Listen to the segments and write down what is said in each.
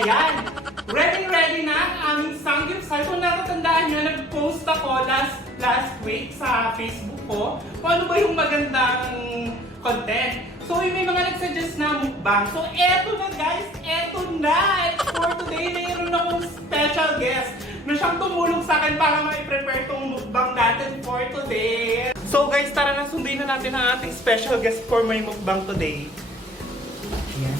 Ayan! Ready na ang aming samgyupsal. Kung natatandaan nyo, nag-post ako last week sa Facebook ko kung ano ba yung magandang content. So, may mga nagsuggest na mukbang. So, eto na guys! Eto na! For today, mayroon akong special guest na siyang tumulong sa akin para ma-prepare itong mukbang natin for today. So guys, tara na sundin na natin ang ating special guest for my mukbang today. Ayan.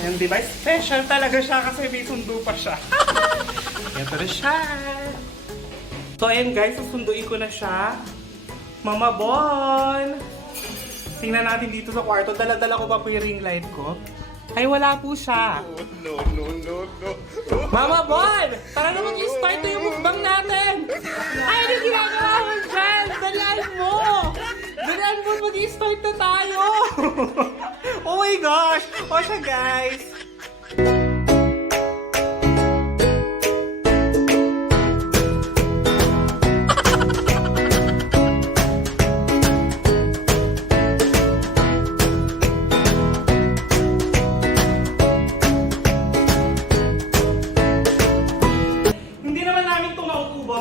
Ayan, diba? Special talaga siya kasi may sundo pa siya. Ito na siya. So ayan guys, susunduin ko na siya. Mama Bon! Tingnan natin dito sa kwarto. Dala-dala ko pa po yung ring light ko. Ay, wala po siya. No. Mama Bon! Tara na mag-start na yung mukbang natin! Ay, ano ginagawa mo dyan? Dalian mo! Dalian mo, mag-start na tayo! Oh my gosh! O siya guys!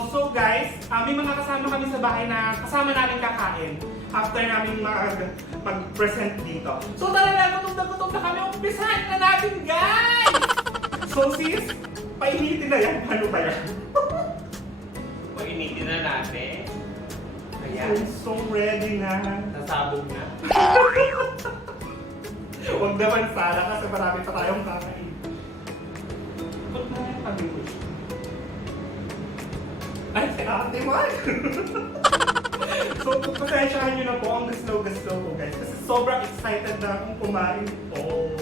So guys, may mga kasama kami sa bahay na kasama namin kakain after namin mag-present dito. So tara na, gutom na kami. Umpisahan na natin guys! So sis, painitin na yan. Ano ba yan? Painitin na natin. Ayan. So ready na. Nasabog na. Huwag naman sana kasi marami pa tayong kakain. Ba't na yung tabi ko? Ay, si Ate Man! So, pasensyahan nyo na po ang gaslo-gaslo ko guys. Kasi sobrang excited na akong kumain po.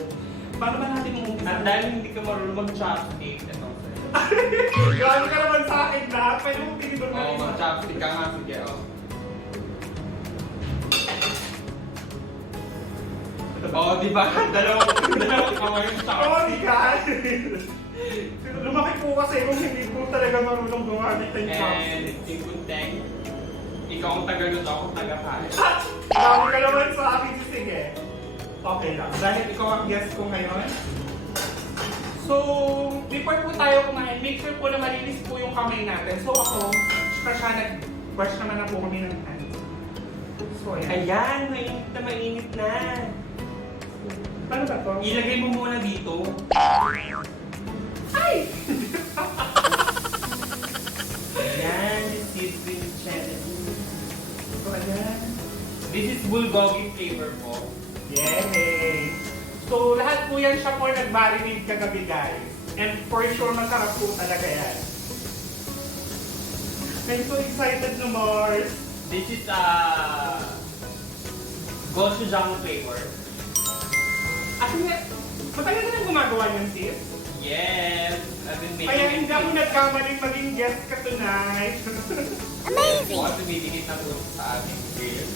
Paano ba natin umuumpisa? At dahil hindi ka marunong mag-chopstick, ito sa'yo. Gawin ka naman sa akin na. Pwede mo pinidor na Oo, isa. mag-chopstick ka nga. Sige, oh. Oo, diba? Dalawang kamay yung Oh chopstick. my God! Lumaki po kasi kung hindi po talaga marunong gumamit ng And, chopsticks. Tink-teng, ikaw ang taga-luto, ako taga-kain. Bago ka naman sa akin, sige. Okay lang. Dahil ikaw ang guest ko ngayon. So, before po tayo kumain, make sure po na malinis po yung kamay natin. So ako, siya nag-brush naman na po kami ng hands. So, ayan. Ayan, mainit na. Paano ba to? Ilagay mo muna dito. Ay! Ayan, this is green chili. So, ayan. This is bulgogi flavor po. Yay! So, lahat po yan siya po nag-marinate kagabi, guys. And for sure, masarap po talaga yan. I'm so excited no Mars. This is gochujang flavor. Actually, matagal na nang gumagawa niyan, sis? Yes! I've been making Kaya it. hindi ako nagkamaling maging guest ka tonight. Amazing! Ako tumibigit na po sa ating grill.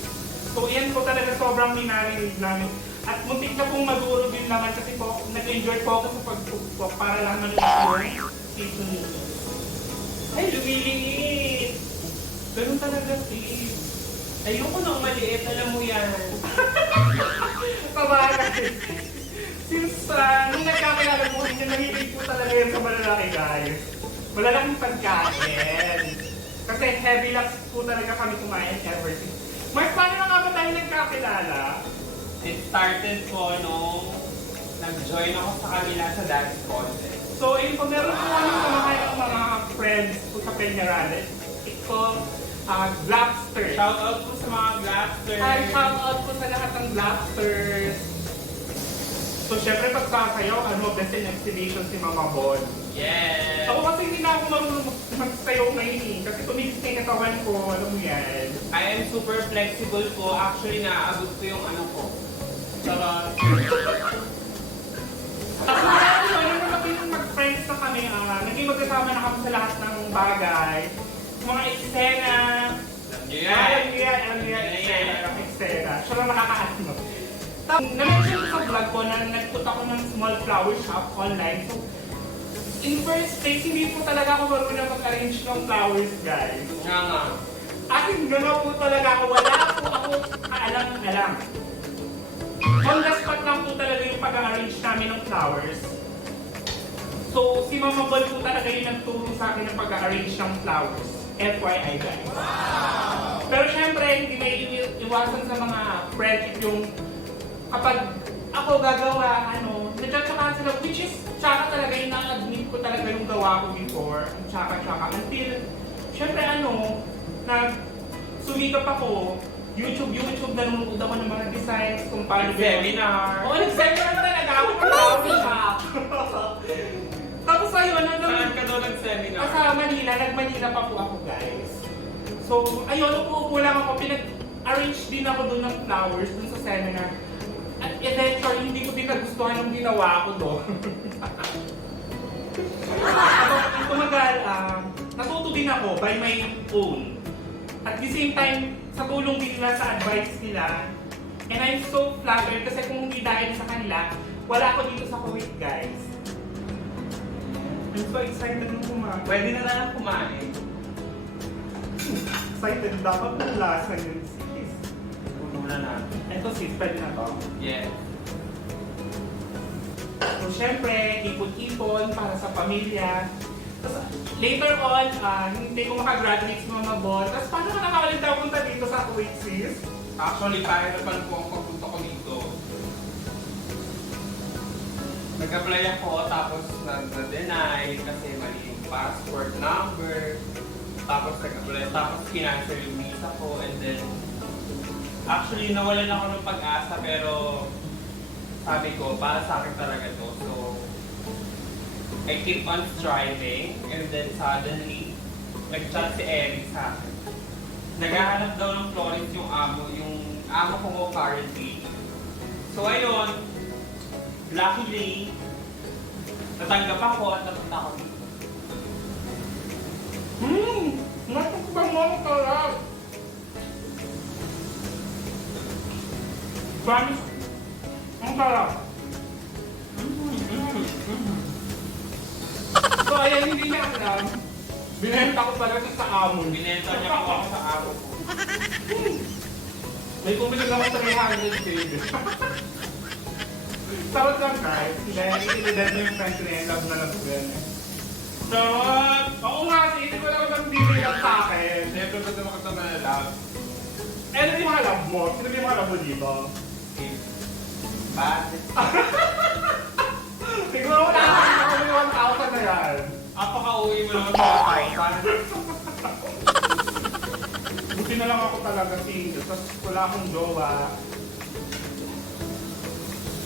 So, yan po talaga sobrang minarinate namin. At muntik na pong maduro din naman kasi po, nag-enjoy po ako sa pag-cook para lang manulit yung seasoning. Ay, lumiliit! Ganun talaga, sis. Ayoko nang maliit, alam mo yan. Pabagay. Since nung nagkakilala po rin, nahilig po talaga yan sa malalaki, guys. Malalaking pagkain. Kasi heavy laps po talaga kami kumain ever since. Mark, paano na nga ba tayo nagkakilala? It started po nung nag-join ako sa kanila sa dance contest. So, ayun po, meron po kami kumakain ng mga friends po sa Peñarales. Ito, Glapster. Shout out po sa mga Glapsters. Hi, shout out po sa lahat ng Glapsters. So, syempre, pagsasayaw, best in estimation si Mama Bon. Yes! Ako kasi hindi na ako marunong magsayaw ngayon eh. Kasi tumigis na yung katawan ko, alam mo yan. I am super flexible po. Actually, naaabot ko yung ano ko. Sarap. Tapos nung kami nung mag-friends na kami, naging magkasama na kami sa lahat ng bagay. Mga eksena. Alam niyo yan, eksena. Siya lang nakakaano. Tapos, na-mention sa vlog ko na nagpunta ko ng small flower shop online. So, in first place, hindi po talaga ako marunong mag-arrange ng flowers, guys. Nga. Akin gano'n po talaga ako. Wala po ako kaalam-alam. On the spot lang po talaga yung pag-arrange namin ng flowers. So, si Mama Bol po talaga yung nagturo sa akin ng pag-arrange ng flowers. FYI guys. Wow! Pero syempre, hindi may iwasan sa mga friendship yung kapag ako gagawa, nagtsatsakaan sila, which is, tsaka talaga yung na-admit ko talaga yung gawa ko before, tsaka, until, syempre sumikap ako, YouTube, nanonood ako ng mga designs, kung paano Seminar! Oo, nag-seminar talaga ako. Tapos ayun, Saan ka doon nag-seminar? Sa Manila, nag-Manila pa po ako guys. So, ayun, upo lang ako, pinag-arrange din ako doon ng flowers doon sa seminar. At eventually, hindi ko din nagustuhan yung ginawa ko doon. Tumagal, natuto din ako by my own. At the same time, sa tulong din nila sa advice nila. And I'm so flattered kasi kung hindi dahil sa kanila, wala ako dito sa Kuwait guys. I'm so excited nung kumain. Pwede na lang kumain. Excited dapat ng lasa yun sis. Puno na natin. Ito sis, pwede na to? Yeah. So syempre, ipon-ipon para sa pamilya. Tapos later on, hindi ko makagraduate sa Mama Bol. Tapos paano ka nakakalit daw punta dito sa Kuwait sis? Actually, pahirapan po ang pagpunta ko dito. Nag-apply ako, tapos na-deny kasi mali yung passport number. Tapos nag-apply, tapos kinancel yung visa ko, and then actually nawalan ako ng pag-asa, pero sabi ko, para sa akin talaga to. So, I keep on striving, and then suddenly, nag-chat si Erich sa akin. Naghahanap daw ng florist yung amo ko currently. So ayun, luckily, natanggap ako at napunta ako dito. Natukbang mo ang sarap! Promise, ang sarap! So ayan, hindi niya alam. Binenta ko pala sa amo. Binenta niya ako sa amo ko. May bumili ako sa 300 baby. Sarap lang guys. Dahil inilidad niyo yung friend ko na yan. Love na love ko yan. Sarap! Oo nga, hindi ko lang nang bibili lang sa akin. Siyempre ba naman kita na love? Ano yung mga love mo? Sino yung mga love mo dito? Bakit? Siguro wala ako yung 1,000 na yan. Apaka-uwi mo naman sa 1,000. Buti na lang ako talaga single. Tapos wala akong jowa.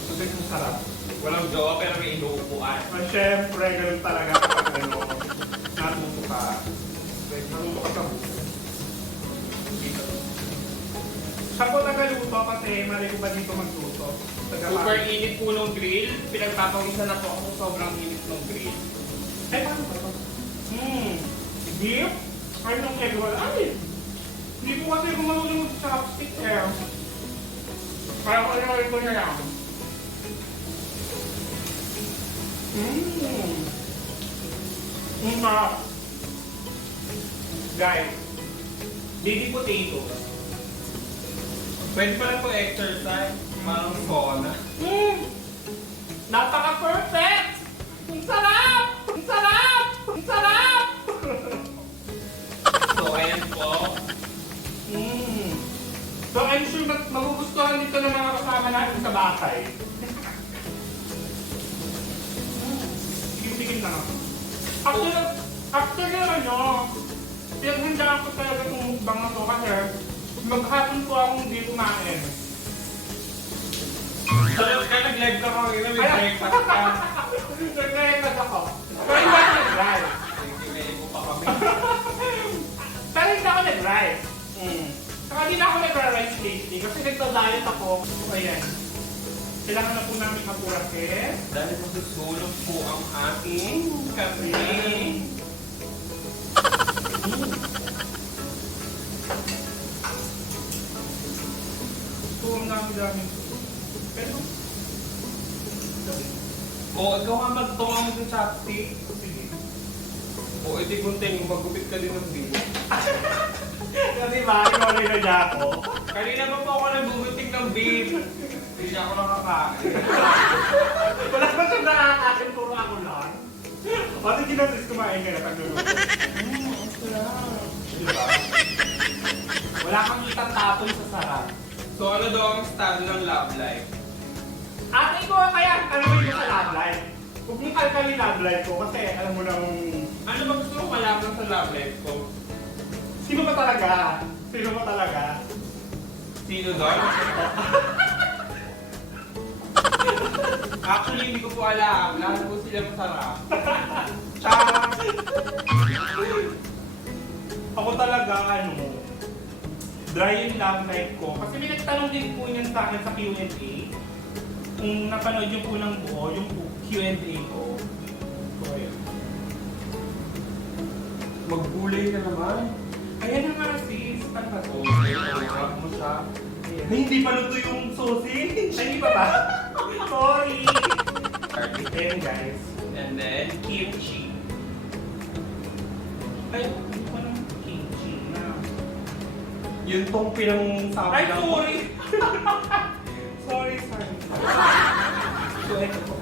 Sabi kong sarap. Walang jowa pero may inuupuan. Siyempre, ganun talaga kapag natuto ka. Natuto ka sa buhay. Siya po nagaluto kasi mali ko ba dito magluto. Super init po ng grill. Pinagpapawisan na po ako sobrang init ng grill. Ay, paano ba ito? Beef? Ay, ng egg roll. Ay! Hindi po kasi gumalulong sa chopstick eh. Kaya ko rin ko na yan. Sarap. Guys, baby potatoes. Pwede pala po exercise. Parang sauna. Napaka-perfect! Ang sarap! Ang sarap! Ang sarap! So, ayan po. So, I'm sure magugustuhan dito ng mga kasama natin sa bahay. Tigil-tigil na ako. After pinaghandaan ko talaga itong mukbang na to kasi maghapon po akong hindi kumain. So, nag-live ka kanina, may breakfast ka. Nag-breakfast ako. Pero hindi ako nag-drive. Nag-email mo pa kami. Pero hindi ako nag-drive. Saka hindi na ako nag-rice lately kasi nagda-diet ako. So, ayan. Kailangan na po namin kapurakin. Dahil masusulog po ang ating kape. Tuwang namin daming. Pero, O, ikaw nga magtunga mo sa chopstick. sige. O, edi gunting, magupit ka din ng bilo. Kasi ba, iwalay na niya ako. Kanina pa po ako nagugunting ng beef. Hindi niya ako nakakain. Wala ba siya nakakasin, puro ako lang? O, sige na, sis, kumain ka na pagluluto. Ang sarap. Diba? Wala kang itatapon sa sarap. So ano daw ang estado ng love life? Ate ko, kaya tanongin mo sa love life. Huwag mong kalkali love life ko kasi alam mo nang... Ano ba gusto mo malaman sa love life ko? Sino ba talaga? Sino ba talaga? Sino doon? Actually, hindi ko po alam. Lahat po sila masarap. Tsaka... Ako talaga, dry yung love life ko. Kasi may nagtanong din po niyan sa akin sa Q&A. Kung napanood yung unang buo, yung Q&A ko. So, ayun. Maggulay ka naman. Ayan na nga sis, ano ba to? Sarap mo siya. Ay, hindi pa luto yung sausage. Ay, hindi pa ba? Sorry. Ayan guys. And then, kimchi. Ay, hindi pa ng kimchi na. Yun tong pinang-sabi Ay, lang. sorry. sorry. So, ito po.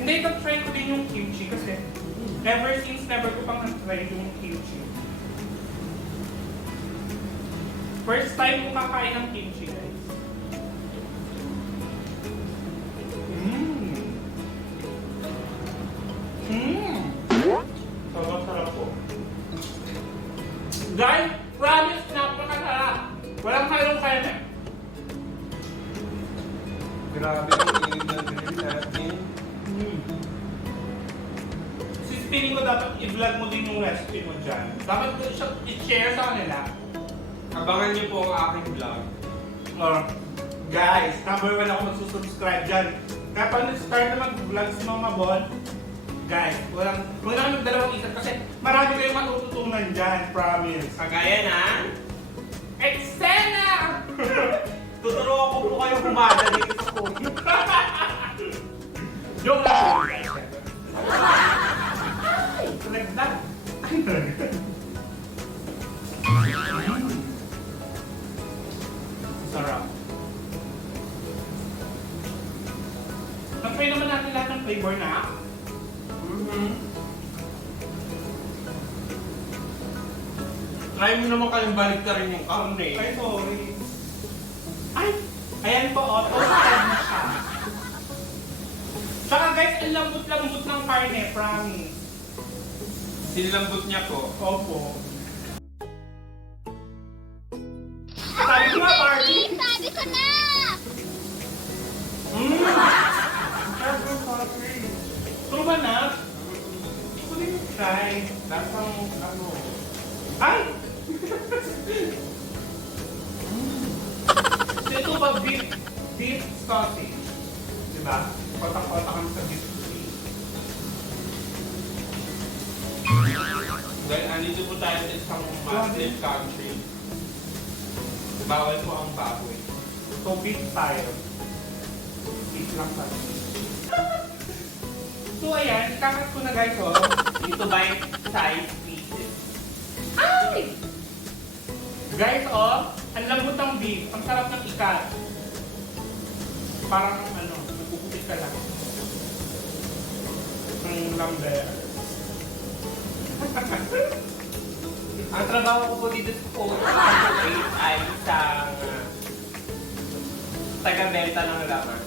Hindi, try ko din yung kimchi kasi never ko pang na-try yung kimchi. First time ko kakain ng kimchi, guys. Sarap po. Guys, promise, napakasarap. Walang halong kaya. Grabe ang init na grill natin. Sis, feeling ko dapat i-vlog mo din yung recipe mo dyan. Dapat mo siya i-share sa kanila. Abangan niyo po ang aking vlog. Guys, number 1 ako magsusubscribe dyan. Kaya pag nag-start na mag-vlog si Mama Bon, guys, huwag na magdalawang isip kasi marami kayong matututunan dyan, promise. Kagaya na, Eksena! tuturuan ko po kayo humada dito sa phone. Joke lang po, guys. Ay! Nagdag! Sarap. Na-try naman natin lahat ng flavor na. Try mo naman kayong balik na rin yung karne. Ay, sorry. Ay! Ayan po, toasted na siya. Tsaka guys, ang lambot-lambot ng karne, promise. Sinilambot niya po. Opo. Sabi ko nga, Barbie! Sabi ko na! Sarap ng coffee. True ba na? Gusto din yung try. Lasang ano. Ay! Ito ba beef sausage? Diba? Kotak-kotak kami sa beef sausage. Dahil andito po tayo sa isang Muslim country. Bawal po ang baboy. So beef tayo. Beef lang tayo. So ayan, kakat ko na guys, oh. Ito bite size pieces. Ay! Guys, oh, ang lambot ng beef. Ang sarap ng ikat. Parang nagpuputik ka lang. Ang lamber. Ang trabaho ko po dito sa phone ay isang taga-benta ng laman.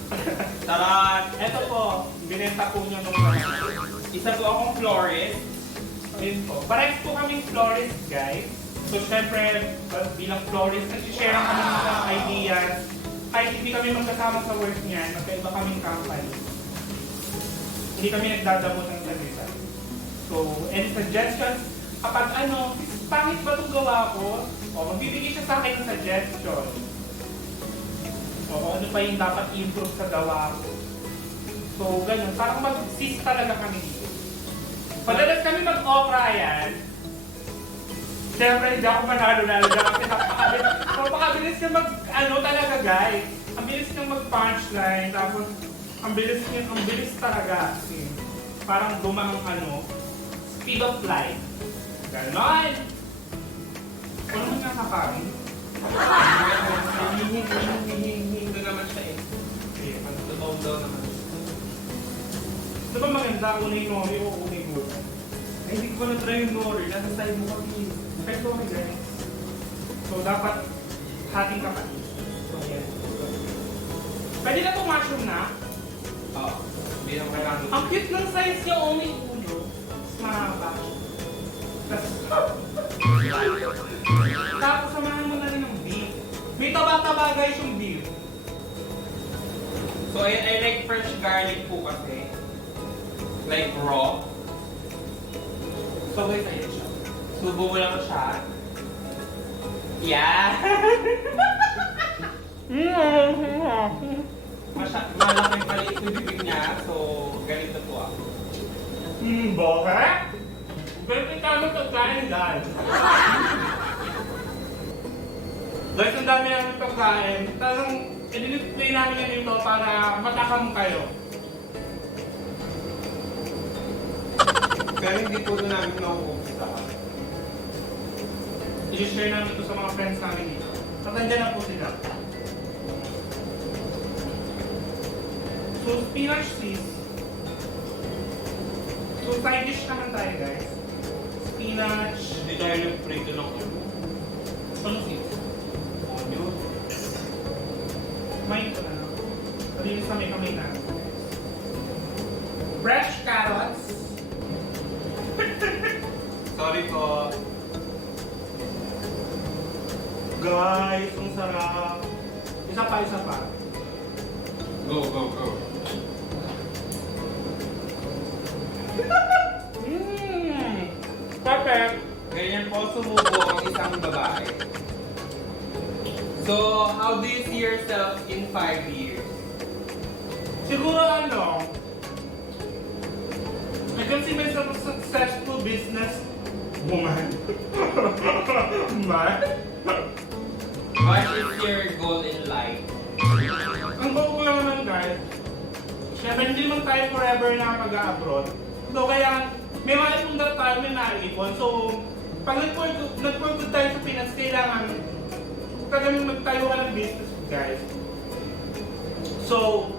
Tarot! Eto po, binenta po niya nung laman. Isa po akong florist. Ayun po. Parehas po kaming florist, guys. So, syempre, bilang florist, nag-share kami ng mga ideas. Kahit hindi kami magkasama sa work niyan, magkaiba kaming company. Hindi kami nagdadamo ng salita. So, any suggestions? Kapag pangit ba itong gawa ko? O, magbibigay siya sa akin ng suggestion. O, kung ano pa yung dapat improve sa gawa ko. So, ganun. Parang mag-sis talaga kami dito. Padalas kami mag-okra yan. Siyempre, hindi ako manalo-nalo dyan kasi napakabilis niya talaga guys. Ang bilis niya mag-punchline, tapos ang bilis talaga. Kasi parang gumang speed of light. Ganon! Ano naman nga kapangin? Hihing na naman siya eh. Tumaw daw naman. Ito ba maganda? Unay nori o unay buka? Ay, hindi ko pa na-try yung nori. Nasa side mo kami. Pero sorry guys. So, dapat hating kapatid. So, yan. Pwede na itong mushroom na. Oo. Hindi naman kailangan. Ang cute ng size niya, oh, may ulo. Mas mahaba. Tapos samahan mo na rin ng beef. May taba-taba guys yung beef. So, I like fresh garlic po kasi. Like raw. So guys, ayan siya. Subo mo lang siya. Yeah! Malaking maliit yung bibig niya. So, ganito po ako. Bakit? Bakit kami pagkain guys? Guys, ang dami namin pagkain. Talagang i-display namin yan dito para matakam kayo. Pero hindi po doon namin nauubos lahat. I-share namin ito sa mga friends namin dito. At nandiyan na po sila. So, spinach sis. So, side dish naman tayo guys. Spinach. Hindi tayo nag-prito ng ano. Ano sis? Onion. May ito na. Palinis na may kamay na. Fresh carrots. Sorry po. Guys, ang sarap. Isa pa, isa pa. Go, go, go. Perfect. Ganyan po sumubo ang isang babae. So, how do you see yourself in 5 years? Siguro ano, I can see myself as a successful business woman. Man? What is your goal in life? Ang goal ko lang naman guys, syempre hindi naman tayo forever na mag-abroad. So kaya, may mga ipundar tayo, may naipon. So, pag nag-work tayo sa Pinas, kailangan kagamin magtayo ka ng business guys. So,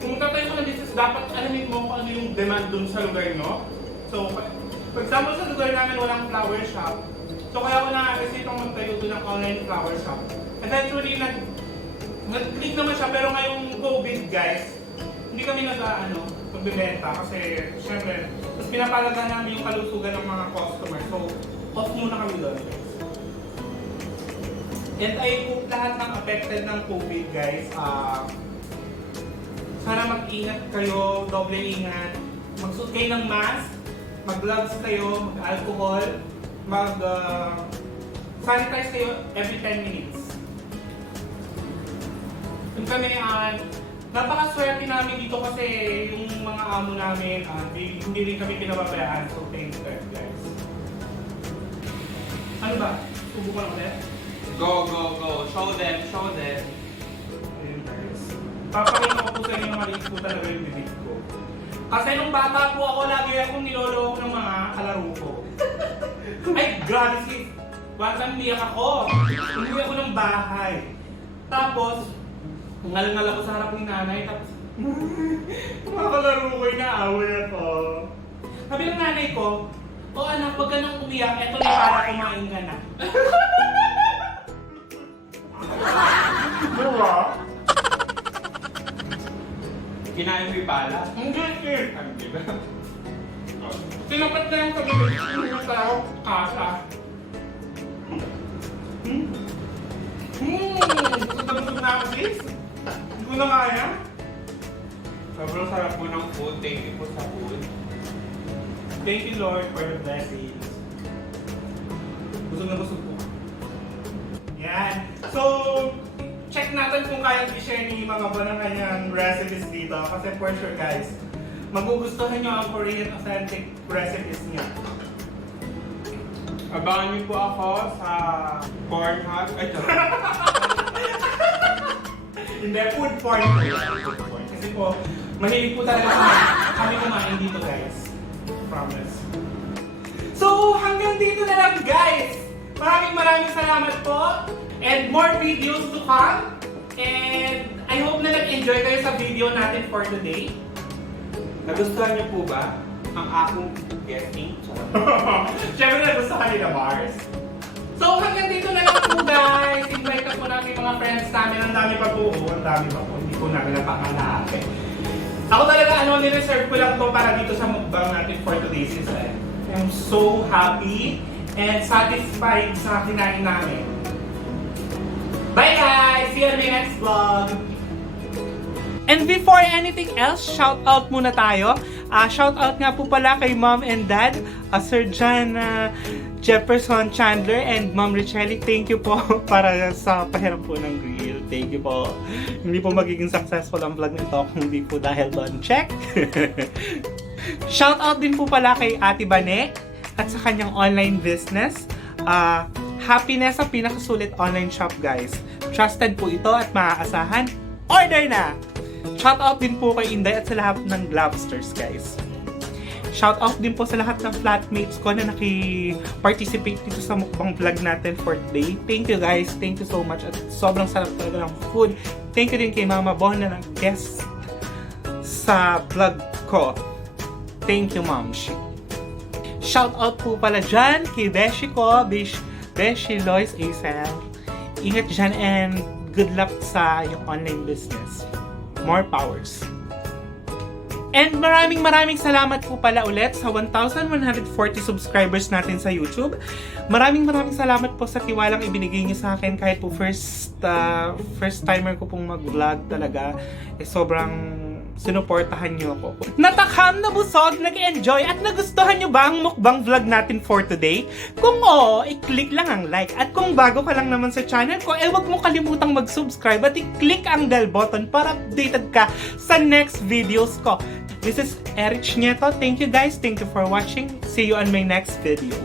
kung tatayo ka ng business, dapat alamin mo kung ano yung demand dun sa lugar no. So, for example sa lugar namin walang flower shop. So kaya ako na-isipang magtayo dun ng online flower shop. Eventually, nag-click naman siya, pero ngayong COVID guys, hindi kami magbibenta kasi syempre, tapos pinapalaga namin yung kalusugan ng mga customers. So, off muna kami doon guys. And I hope lahat ng affected ng COVID guys, sana mag-ingat kayo, doble ingat. Magsuot kayo ng mask, mag-gloves kayo, mag-alcohol, sanitize kayo every 10 minutes. Yung kami, napakaswerte namin dito kasi yung mga amo namin, hindi rin kami pinababayaan. So, thank you guys. Ano ba? Subukan ko ulit? Go, go, go. Show them, show them. Ayun guys. Papakita ko po sa inyo na maliit po talaga yung bibig ko. Kasi nung bata po ako, lagi akong niloloko ng mga kalaro ko. Ay, grabe sis! Batang niyak ako. Umuwi ako ng bahay. Tapos, ngal-ngal ako sa harap ni nanay. Tapos, mga kalaro ko, inaaway ako. Sabi ng nanay ko, o anak, wag ka nang umiyak. Eto na para kumain ka na. Diba? Kinain mo yung pala? Hindi eh. Ang diba? Tinapat na yung sabi ko yung tao, kasa. Busog na ako sis. Hindi ko na kaya. Sobrang sarap po ng food. Thank you po sa food. Thank you Lord for the blessings. Busog na busog po. Yan. So, check natin kung kaya i-share ni Mga Bon ang kanyang recipes dito. Kasi for sure guys, magugustuhan nyo ang Korean authentic recipes niya. Abangan niyo po ako sa Pornhub. Ay, Hindi, food porn. Kasi po, mahilig po talaga kami kumain dito guys. Promise. So, hanggang dito na lang guys. Maraming salamat po. And more videos to come. And I hope na nag-enjoy kayo sa video natin for today. nagustuhan niyo po ba? ang akong guessing. Siyempre nagustuhan nila Mars. So hanggang dito na lang po guys. Invite na po namin mga friends namin. Ang dami pa po. Ang dami pa po. Hindi po namin napakalaki. Ako talaga nireserve ko lang to para dito sa mukbang natin for today's season. I'm so happy and satisfied sa kinain namin. Bye guys! See you on my next vlog! And before anything else, shout out muna tayo. Shout out nga po pala kay Mom and Dad, Sir John Jefferson Chandler and Mom Richelli. Thank you po para sa pahiram po ng grill. Thank you po. Hindi po magiging successful ang vlog nito kung hindi po dahil doon. Check! Shout out din po pala kay Ate Bane at sa kanyang online business. Happiness ang pinakasulit online shop guys. Trusted po ito at maaasahan. Order na! Shout out din po kay Inday at sa lahat ng Globsters guys. Shout out din po sa lahat ng flatmates ko na naki-participate dito sa mukbang vlog natin for today. Thank you guys. Thank you so much. At sobrang sarap talaga ng food. Thank you din kay Mama Bon na nag-guest sa vlog ko. Thank you Mom. Shout out po pala dyan kay Beshi ko, Beshi Lois Acel. Ingat dyan and good luck sa yung online business. More powers. And maraming salamat po pala ulit sa 1,140 subscribers natin sa YouTube. Maraming salamat po sa tiwalang ibinigay niyo sa akin kahit po first timer ko pong mag-vlog talaga. Sobrang sinuportahan niyo ako. Natakam, nabusog, nag-enjoy at nagustuhan niyo ba ang mukbang vlog natin for today? Kung oo, i-click lang ang like. At kung bago ka lang naman sa channel ko, huwag mo kalimutang mag-subscribe at i-click ang bell button para updated ka sa next videos ko. This is Erich Nieto. Thank you guys. Thank you for watching. See you on my next video.